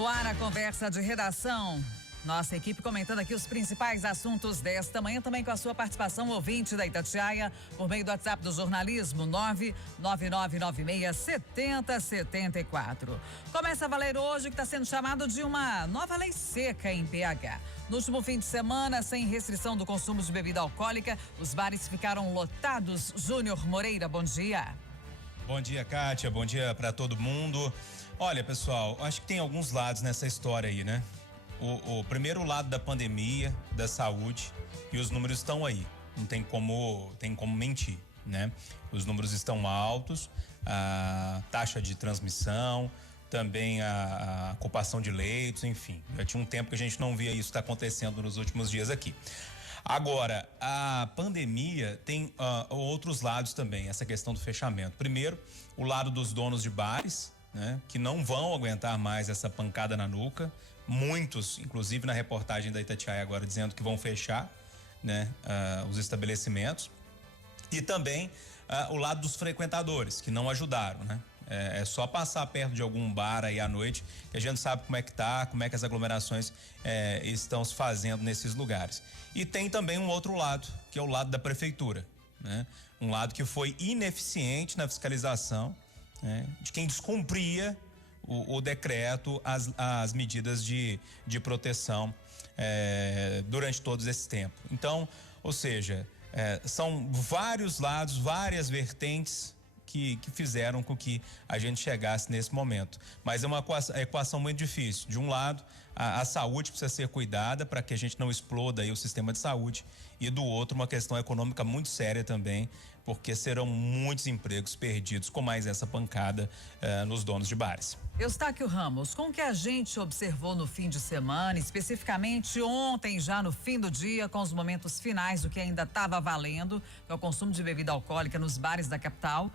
No ar, a conversa de redação. Nossa equipe comentando aqui os principais assuntos desta manhã, também com a sua participação, ouvinte da Itatiaia, por meio do WhatsApp do jornalismo, 999967074. Começa a valer hoje o que está sendo chamado de uma nova lei seca em PH. No último fim de semana, sem restrição do consumo de bebida alcoólica, os bares ficaram lotados. Júnior Moreira, bom dia. Bom dia, Kátia, bom dia para todo mundo. Olha, pessoal, acho que tem alguns lados nessa história aí, né? O primeiro lado da pandemia, da saúde, e os números estão aí. Não tem como mentir, né? Os números estão altos, a taxa de transmissão, também a ocupação de leitos, enfim. Já tinha um tempo que a gente não via isso tá acontecendo nos últimos dias aqui. Agora, a pandemia tem outros lados também, essa questão do fechamento. Primeiro, o lado dos donos de bares, né? Que não vão aguentar mais essa pancada na nuca. Muitos, inclusive na reportagem da Itatiaia agora, dizendo que vão fechar, né, os estabelecimentos. E também o lado dos frequentadores, que não ajudaram, né? É só passar perto de algum bar aí à noite que a gente sabe como é que tá, como é que as aglomerações estão se fazendo nesses lugares. E tem também um outro lado, que é o lado da prefeitura, né? Um lado que foi ineficiente na fiscalização, né, de quem descumpria o decreto, as medidas de proteção durante todo esse tempo. Então, ou seja, são vários lados, várias vertentes que fizeram com que a gente chegasse nesse momento. Mas é uma equação muito difícil. De um lado, a saúde precisa ser cuidada para que a gente não exploda aí o sistema de saúde, e do outro, uma questão econômica muito séria também, porque serão muitos empregos perdidos com mais essa pancada nos donos de bares. Eustáquio Ramos, com o que a gente observou no fim de semana, especificamente ontem, já no fim do dia, com os momentos finais do que ainda estava valendo, que é o consumo de bebida alcoólica nos bares da capital,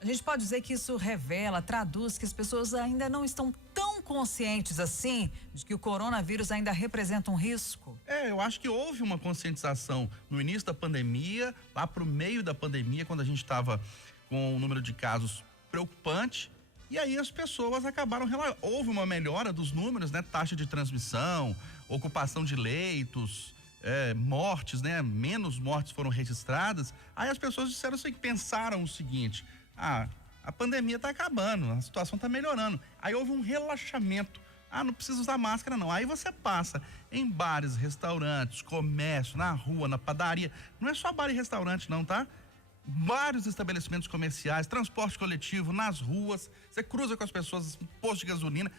a gente pode dizer que isso revela, traduz que as pessoas ainda não estão tão conscientes assim de que o coronavírus ainda representa um risco? Eu acho que houve uma conscientização no início da pandemia, lá pro meio da pandemia, quando a gente estava com um número de casos preocupante, e aí as pessoas acabaram houve uma melhora dos números, né? Taxa de transmissão, ocupação de leitos, mortes, né? Menos mortes foram registradas. Aí as pessoas disseram assim, que pensaram o seguinte: a pandemia tá acabando, a situação tá melhorando. Aí houve um relaxamento. Não precisa usar máscara não. Aí você passa em bares, restaurantes, comércio, na rua, na padaria. Não é só bar e restaurante não, tá? Vários estabelecimentos comerciais, transporte coletivo, nas ruas. Você cruza com as pessoas, posto de gasolina.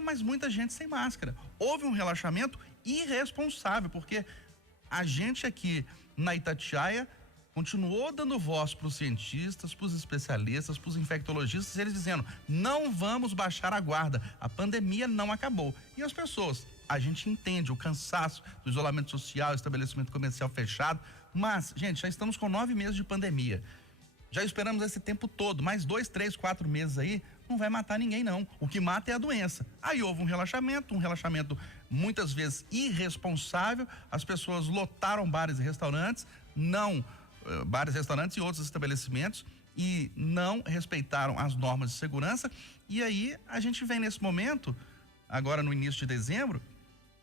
Mas muita gente sem máscara. Houve um relaxamento irresponsável, porque a gente aqui na Itatiaia continuou dando voz para os cientistas, para os especialistas, para os infectologistas, eles dizendo: não vamos baixar a guarda, a pandemia não acabou. E as pessoas, a gente entende o cansaço do isolamento social, estabelecimento comercial fechado, mas, gente, já estamos com 9 meses de pandemia. Já esperamos esse tempo todo, mais 2, 3, 4 meses aí, não vai matar ninguém não. O que mata é a doença. Aí houve um relaxamento muitas vezes irresponsável, as pessoas lotaram bares e restaurantes, bares, restaurantes e outros estabelecimentos, e não respeitaram as normas de segurança. E aí a gente vem nesse momento, agora no início de dezembro,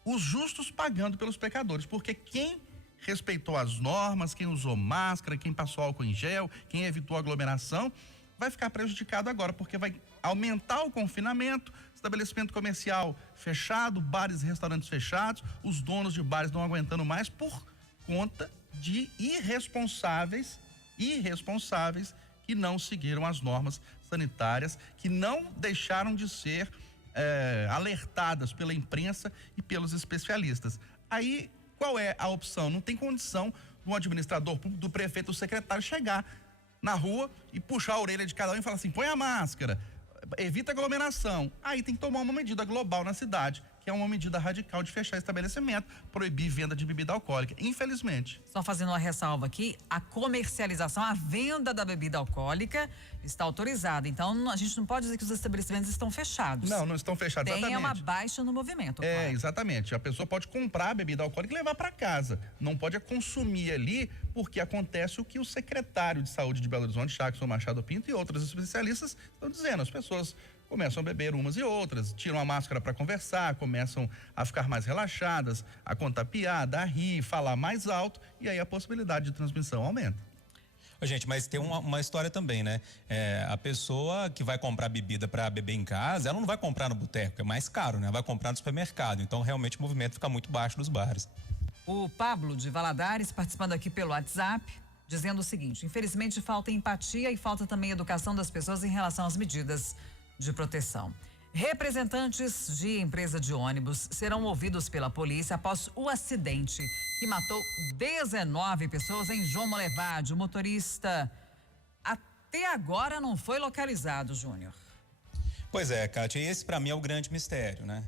os justos pagando pelos pecadores, porque quem respeitou as normas, quem usou máscara, quem passou álcool em gel, quem evitou aglomeração, vai ficar prejudicado agora, porque vai aumentar o confinamento, estabelecimento comercial fechado, bares e restaurantes fechados, os donos de bares não aguentando mais por conta de irresponsáveis que não seguiram as normas sanitárias, que não deixaram de ser alertadas pela imprensa e pelos especialistas. Aí, qual é a opção? Não tem condição do administrador público, do prefeito, do secretário chegar na rua e puxar a orelha de cada um e falar assim: põe a máscara, evita aglomeração. Aí tem que tomar uma medida global na cidade, que é uma medida radical de fechar estabelecimento, proibir venda de bebida alcoólica, infelizmente. Só fazendo uma ressalva aqui, a comercialização, a venda da bebida alcoólica está autorizada. Então, a gente não pode dizer que os estabelecimentos estão fechados. Não estão fechados, Tem exatamente. uma baixa no movimento. Claro. Exatamente. A pessoa pode comprar a bebida alcoólica e levar para casa. Não pode consumir ali, porque acontece o que o secretário de saúde de Belo Horizonte, Jackson Machado Pinto, e outros especialistas estão dizendo. As pessoas começam a beber umas e outras, tiram a máscara para conversar, começam a ficar mais relaxadas, a contar piada, a rir, falar mais alto, e aí a possibilidade de transmissão aumenta. Gente, mas tem uma história também, né? A pessoa que vai comprar bebida para beber em casa, ela não vai comprar no boteco, é mais caro, né? Vai comprar no supermercado. Então, realmente, o movimento fica muito baixo nos bares. O Pablo de Valadares, participando aqui pelo WhatsApp, dizendo o seguinte: infelizmente falta empatia e falta também educação das pessoas em relação às medidas de proteção. Representantes de empresa de ônibus serão ouvidos pela polícia após o acidente que matou 19 pessoas em João Molevade. O motorista até agora não foi localizado, Júnior. Pois é, Kátia, esse para mim é o grande mistério, né?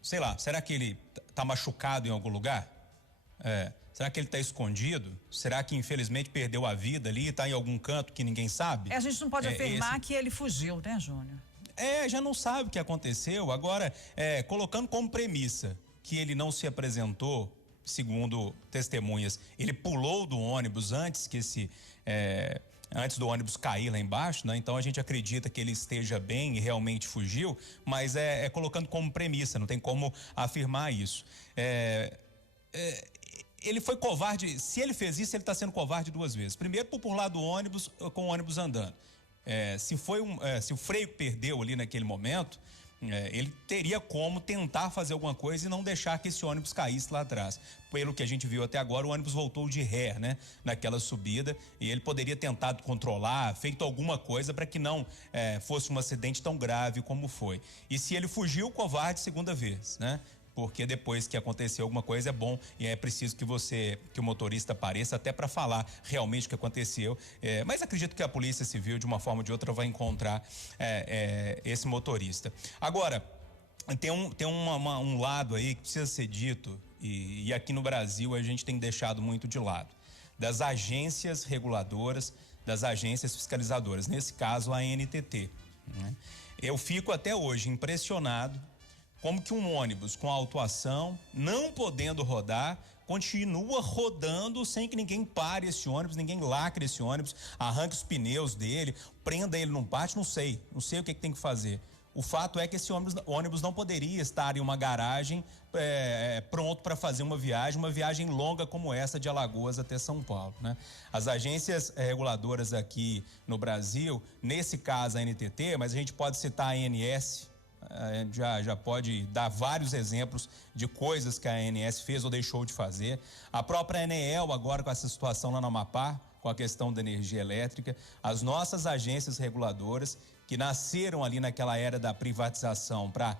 Sei lá, será que ele tá machucado em algum lugar? Será que ele tá escondido? Será que infelizmente perdeu a vida ali, tá em algum canto que ninguém sabe? A gente não pode afirmar que ele fugiu, né, Júnior? Já não sabe o que aconteceu. Agora, colocando como premissa que ele não se apresentou, segundo testemunhas, ele pulou do ônibus antes do ônibus cair lá embaixo, né? Então a gente acredita que ele esteja bem e realmente fugiu, mas colocando como premissa, não tem como afirmar isso. Ele foi covarde. Se ele fez isso, ele está sendo covarde 2 vezes. Primeiro, por pular do ônibus com o ônibus andando. Se o freio perdeu ali naquele momento, ele teria como tentar fazer alguma coisa e não deixar que esse ônibus caísse lá atrás. Pelo que a gente viu até agora, o ônibus voltou de ré, né? Naquela subida, e ele poderia tentar controlar, feito alguma coisa para que não fosse um acidente tão grave como foi. E se ele fugiu, covarde 2ª vez, né? Porque depois que aconteceu alguma coisa é bom e é preciso que o motorista apareça até para falar realmente o que aconteceu. Mas acredito que a Polícia Civil, de uma forma ou de outra, vai encontrar esse motorista. Agora, tem um lado aí que precisa ser dito, e aqui no Brasil a gente tem deixado muito de lado, das agências reguladoras, das agências fiscalizadoras, nesse caso a ANTT, né? Eu fico até hoje impressionado como que um ônibus com autuação, não podendo rodar, continua rodando sem que ninguém pare esse ônibus, ninguém lacre esse ônibus, arranque os pneus dele, prenda ele num pátio, não sei o que tem que fazer. O fato é que esse ônibus não poderia estar em uma garagem pronto para fazer uma viagem longa como essa de Alagoas até São Paulo, né? As agências reguladoras aqui no Brasil, nesse caso a ANTT, mas a gente pode citar a ANS, já pode dar vários exemplos de coisas que a ANS fez ou deixou de fazer. A própria ANEEL agora com essa situação lá no Amapá, com a questão da energia elétrica. As nossas agências reguladoras que nasceram ali naquela era da privatização para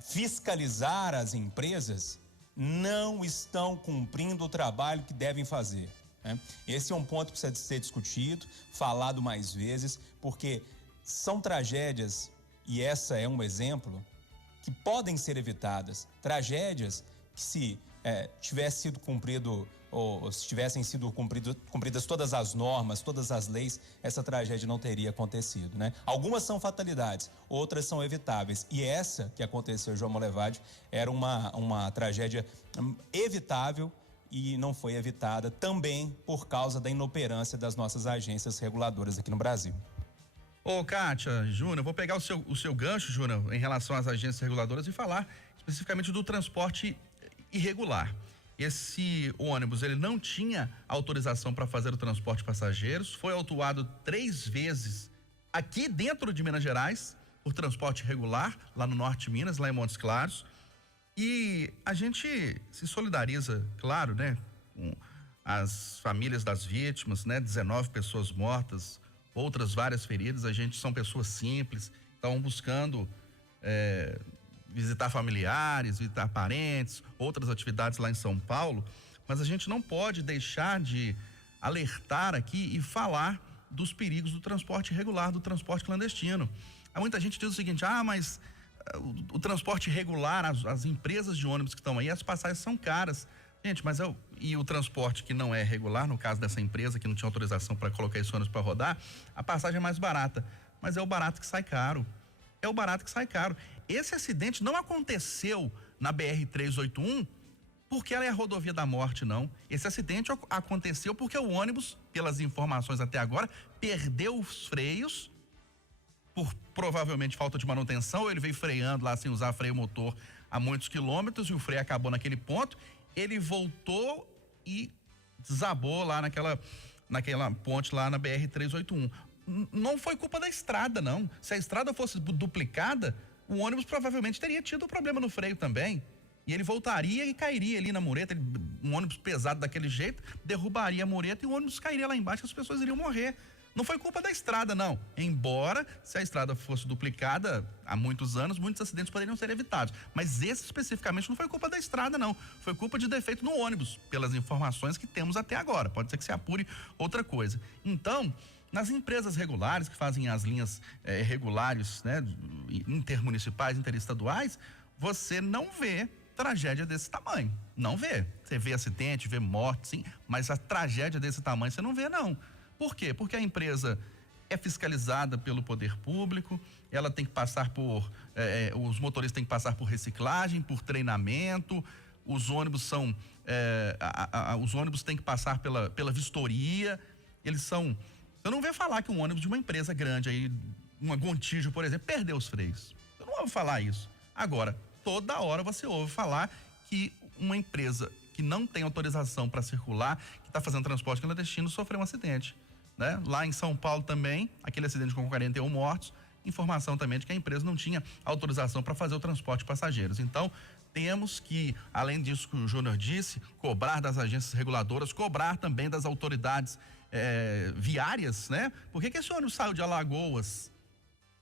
fiscalizar as empresas, não estão cumprindo o trabalho que devem fazer, né? Esse é um ponto que precisa ser discutido, falado mais vezes, porque são tragédias. E essa é um exemplo que podem ser evitadas. Tragédias que se tivesse sido cumprido ou se tivessem sido cumpridas todas as normas, todas as leis, essa tragédia não teria acontecido, né? Algumas são fatalidades, outras são evitáveis. E essa que aconteceu em João Molevade era uma tragédia evitável e não foi evitada também por causa da inoperância das nossas agências reguladoras aqui no Brasil. Ô, Kátia, Júnior, vou pegar o seu gancho, Júnior, em relação às agências reguladoras e falar especificamente do transporte irregular. Esse ônibus, ele não tinha autorização para fazer o transporte de passageiros, foi autuado 3 vezes aqui dentro de Minas Gerais por transporte irregular, lá no norte de Minas, lá em Montes Claros. E a gente se solidariza, claro, né, com as famílias das vítimas, né, 19 pessoas mortas, outras várias feridas. A gente são pessoas simples, estão buscando visitar familiares, visitar parentes, outras atividades lá em São Paulo, mas a gente não pode deixar de alertar aqui e falar dos perigos do transporte irregular, do transporte clandestino. Há muita gente que diz o seguinte: mas o transporte irregular, as empresas de ônibus que estão aí, as passagens são caras. Gente, e o transporte que não é regular, no caso dessa empresa que não tinha autorização para colocar esse ônibus para rodar, a passagem é mais barata, mas é o barato que sai caro. É o barato que sai caro. Esse acidente não aconteceu na BR-381 porque ela é a rodovia da morte, não. Esse acidente aconteceu porque o ônibus, pelas informações até agora, perdeu os freios por provavelmente falta de manutenção, ele veio freando lá sem usar freio motor a muitos quilômetros e o freio acabou naquele ponto. Ele voltou e desabou lá naquela ponte lá na BR-381. Não foi culpa da estrada, não. Se a estrada fosse duplicada, o ônibus provavelmente teria tido problema no freio também. E ele voltaria e cairia ali na mureta. Um ônibus pesado daquele jeito, derrubaria a mureta e o ônibus cairia lá embaixo e as pessoas iriam morrer. Não foi culpa da estrada, não. Embora, se a estrada fosse duplicada há muitos anos, muitos acidentes poderiam ser evitados. Mas esse especificamente não foi culpa da estrada, não. Foi culpa de defeito no ônibus, pelas informações que temos até agora. Pode ser que se apure outra coisa. Então, nas empresas regulares, que fazem as linhas regulares, né, intermunicipais, interestaduais, você não vê tragédia desse tamanho. Não vê. Você vê acidente, vê morte, sim, mas a tragédia desse tamanho você não vê, não. Por quê? Porque a empresa é fiscalizada pelo poder público, ela tem que passar por... os motoristas têm que passar por reciclagem, por treinamento, os ônibus são... os ônibus têm que passar pela vistoria, eles são... Você não vê falar que um ônibus de uma empresa grande aí, uma Gontijo, por exemplo, perdeu os freios. Você não ouve falar isso. Agora, toda hora você ouve falar que uma empresa que não tem autorização para circular, que está fazendo transporte clandestino, sofreu um acidente, né? Lá em São Paulo também, aquele acidente com 41 mortos, informação também de que a empresa não tinha autorização para fazer o transporte de passageiros. Então, temos que, além disso que o Júnior disse, cobrar das agências reguladoras, cobrar também das autoridades viárias, né? Por que esse ônibus saiu de Alagoas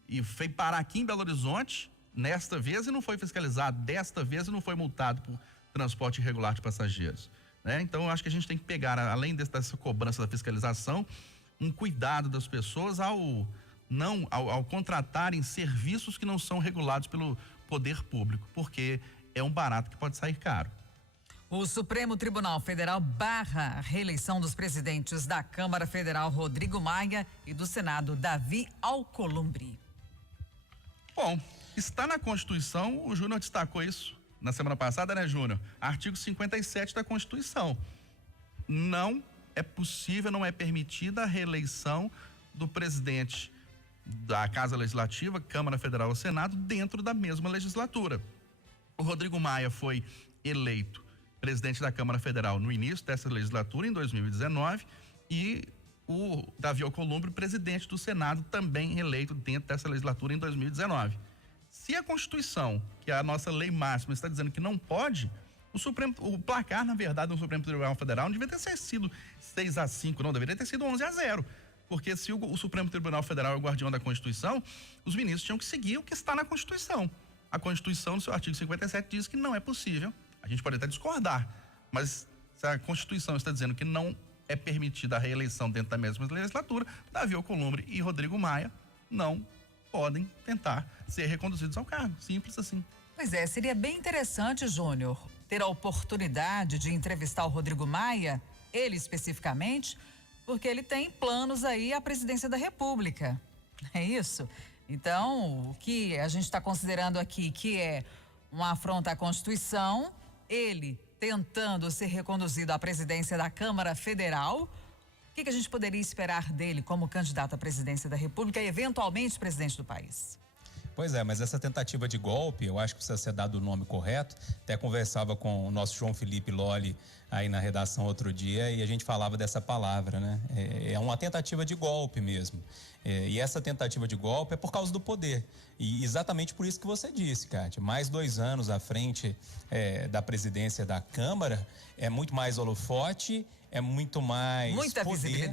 e foi parar aqui em Belo Horizonte, nesta vez, e não foi fiscalizado, desta vez, e não foi multado por transporte irregular de passageiros, né? Então, eu acho que a gente tem que pegar, além dessa cobrança da fiscalização, um cuidado das pessoas ao contratarem serviços que não são regulados pelo poder público, porque é um barato que pode sair caro. O Supremo Tribunal Federal barra a reeleição dos presidentes da Câmara Federal, Rodrigo Maia, e do Senado, Davi Alcolumbre. Bom, está na Constituição, o Júnior destacou isso na semana passada, né, Júnior? Artigo 57 da Constituição. Não é possível, não é permitida a reeleição do presidente da Casa Legislativa, Câmara Federal ou Senado, dentro da mesma legislatura. O Rodrigo Maia foi eleito presidente da Câmara Federal no início dessa legislatura, em 2019, e o Davi Alcolumbre, presidente do Senado, também eleito dentro dessa legislatura em 2019. Se a Constituição, que é a nossa lei máxima, está dizendo que não pode, o placar, na verdade, no Supremo Tribunal Federal não deveria ter sido 6-5, não, deveria ter sido 11-0. Porque se o Supremo Tribunal Federal é o guardião da Constituição, os ministros tinham que seguir o que está na Constituição. A Constituição, no seu artigo 57, diz que não é possível. A gente pode até discordar, mas se a Constituição está dizendo que não é permitida a reeleição dentro da mesma legislatura, Davi Alcolumbre e Rodrigo Maia não podem tentar ser reconduzidos ao cargo. Simples assim. Pois é, seria bem interessante, Júnior, ter a oportunidade de entrevistar o Rodrigo Maia, ele especificamente, porque ele tem planos aí à presidência da República. É isso? Então, o que a gente está considerando aqui que é uma afronta à Constituição, ele tentando ser reconduzido à presidência da Câmara Federal. O que a gente poderia esperar dele como candidato à presidência da República e eventualmente presidente do país? Pois é, mas essa tentativa de golpe, eu acho que precisa ser dado o nome correto. Até conversava com o nosso João Felipe Lolli aí na redação outro dia e a gente falava dessa palavra, né? É uma tentativa de golpe mesmo. E essa tentativa de golpe é por causa do poder. E exatamente por isso que você disse, Kátia. Mais 2 anos à frente da presidência da Câmara, é muito mais holofote, é muito mais muita poder,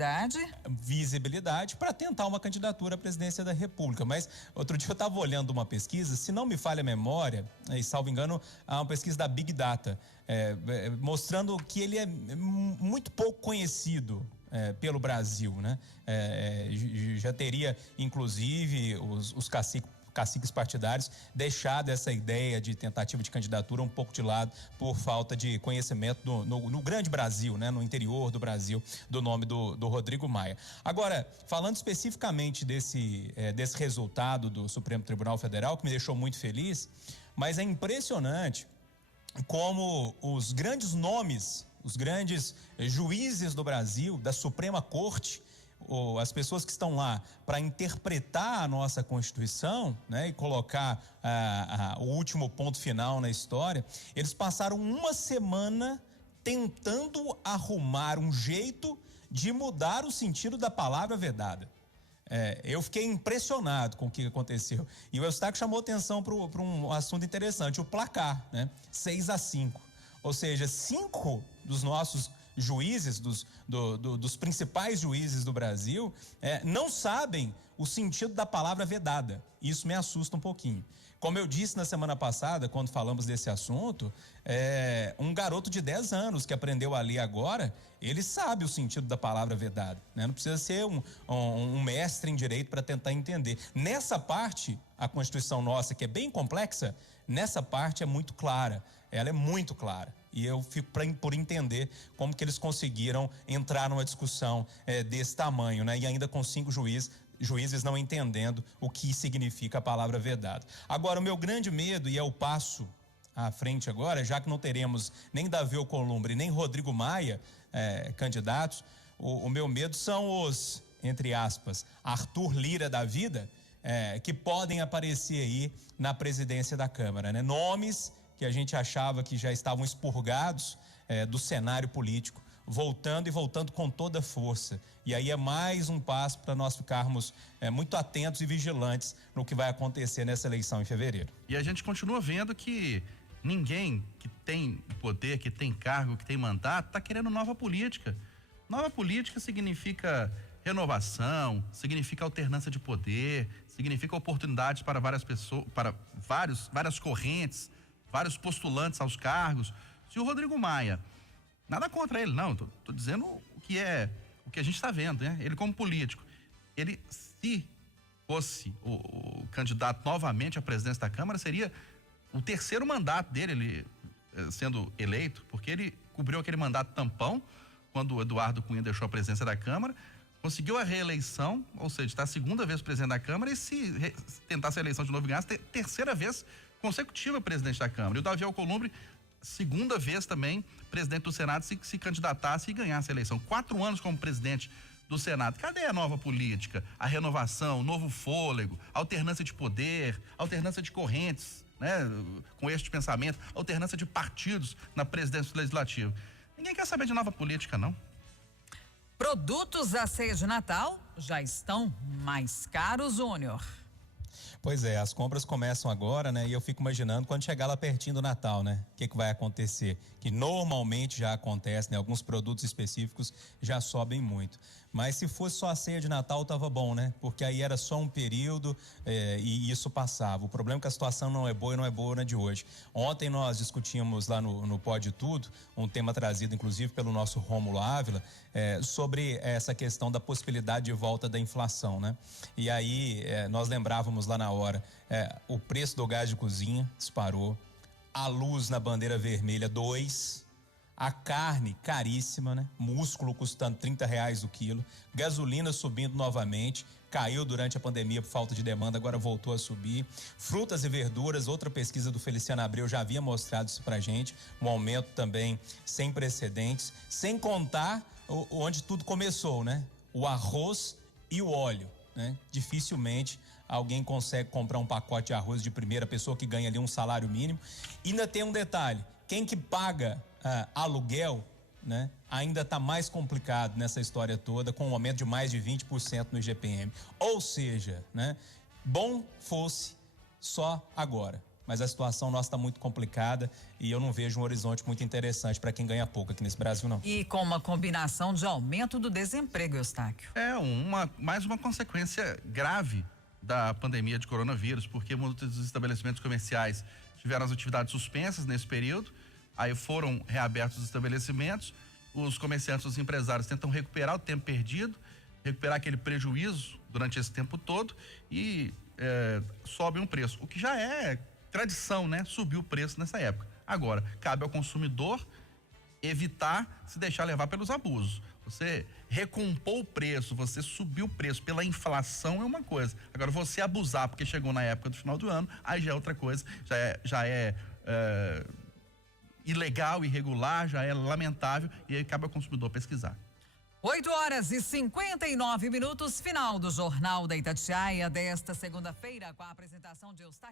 visibilidade para tentar uma candidatura à presidência da República. Mas outro dia eu estava olhando uma pesquisa, se não me falha a memória, e salvo engano, há uma pesquisa da Big Data, mostrando que ele é muito pouco conhecido pelo Brasil, né? Já teria, inclusive, os caciques partidários deixado essa ideia de tentativa de candidatura um pouco de lado por falta de conhecimento no grande Brasil, né? No interior do Brasil, do nome do Rodrigo Maia. Agora, falando especificamente desse resultado do Supremo Tribunal Federal, que me deixou muito feliz, mas é impressionante como os grandes nomes, os grandes juízes do Brasil, da Suprema Corte, as pessoas que estão lá para interpretar a nossa Constituição, né, e colocar o último ponto final na história, eles passaram uma semana tentando arrumar um jeito de mudar o sentido da palavra vedada. Eu fiquei impressionado com o que aconteceu. E o Eustáquio chamou atenção para um assunto interessante, o placar, né? 6-5. Ou seja, 5 dos nossos juízes, dos principais juízes do Brasil, não sabem o sentido da palavra vedada. Isso me assusta um pouquinho. Como eu disse na semana passada, quando falamos desse assunto, um garoto de 10 anos que aprendeu a ler agora, ele sabe o sentido da palavra vedada, né? Não precisa ser um mestre em direito para tentar entender. Nessa parte, a Constituição nossa, que é bem complexa, nessa parte é muito clara. Ela é muito clara. E eu fico por entender como que eles conseguiram entrar numa discussão desse tamanho, né? E ainda com 5 juízes não entendendo o que significa a palavra vedada. Agora, o meu grande medo, e é o passo à frente agora, já que não teremos nem Davi Alcolumbre, nem Rodrigo Maia candidatos, o meu medo são os, entre aspas, Arthur Lira da vida, que podem aparecer aí na presidência da Câmara, né? Nomes que a gente achava que já estavam expurgados do cenário político, voltando com toda força. E aí é mais um passo para nós ficarmos muito atentos e vigilantes no que vai acontecer nessa eleição em fevereiro. E a gente continua vendo que ninguém que tem poder, que tem cargo, que tem mandato, está querendo nova política. Nova política significa renovação, significa alternância de poder, significa oportunidades para várias pessoas, para várias correntes, vários postulantes aos cargos. Se o Rodrigo Maia, nada contra ele, não, tô dizendo o que a gente está vendo, né? Ele como político, ele, se fosse o candidato novamente à presidência da Câmara, seria o 3º mandato dele, ele sendo eleito, porque ele cobriu aquele mandato tampão, quando o Eduardo Cunha deixou a presidência da Câmara, conseguiu a reeleição, ou seja, está a 2ª vez presidente da Câmara, e se tentasse a eleição de novo e ganhasse, 3ª vez consecutiva presidente da Câmara. E o Davi Alcolumbre, 2ª vez também presidente do Senado, se candidatasse e ganhasse a eleição. 4 anos como presidente do Senado. Cadê a nova política, a renovação, o novo fôlego, alternância de poder, alternância de correntes, né, com este pensamento, alternância de partidos na presidência legislativa? Ninguém quer saber de nova política, não. Produtos da ceia de Natal já estão mais caros, Júnior. Pois é, as compras começam agora, né? E eu fico imaginando quando chegar lá pertinho do Natal, né? O que vai acontecer? Que normalmente já acontece, né? Alguns produtos específicos já sobem muito. Mas se fosse só a ceia de Natal, tava bom, né? Porque aí era só um período e isso passava. O problema é que a situação não é boa e não é boa na de hoje. Ontem nós discutimos lá no Pode Tudo, um tema trazido inclusive pelo nosso Rômulo Ávila, sobre essa questão da possibilidade de volta da inflação, né? E aí nós lembrávamos lá na hora, o preço do gás de cozinha disparou, a luz na bandeira vermelha 2, a carne caríssima, né? Músculo custando R$30 o quilo, gasolina subindo novamente, caiu durante a pandemia por falta de demanda, agora voltou a subir. Frutas e verduras, outra pesquisa do Feliciano Abreu já havia mostrado isso pra gente, um aumento também sem precedentes, sem contar onde tudo começou, né? O arroz e o óleo, né? Dificilmente alguém consegue comprar um pacote de arroz de primeira, pessoa que ganha ali um salário mínimo. E ainda tem um detalhe, quem que paga aluguel, né, ainda está mais complicado nessa história toda, com um aumento de mais de 20% no IGPM. Ou seja, né, bom fosse só agora, mas a situação nossa está muito complicada e eu não vejo um horizonte muito interessante para quem ganha pouco aqui nesse Brasil, não. E com uma combinação de aumento do desemprego, Eustáquio. Mais uma consequência grave da pandemia de coronavírus, porque muitos estabelecimentos comerciais tiveram as atividades suspensas nesse período. Aí foram reabertos os estabelecimentos, os comerciantes, os empresários tentam recuperar o tempo perdido, recuperar aquele prejuízo durante esse tempo todo e sobe um preço. O que já é tradição, né? Subir o preço nessa época. Agora, cabe ao consumidor evitar se deixar levar pelos abusos. Você recompor o preço, você subir o preço pela inflação é uma coisa. Agora, você abusar porque chegou na época do final do ano, aí já é outra coisa, já é ilegal, irregular, já é lamentável e aí cabe ao consumidor pesquisar. 8h59, final do Jornal da Itatiaia desta segunda-feira, com a apresentação de Eustáquio.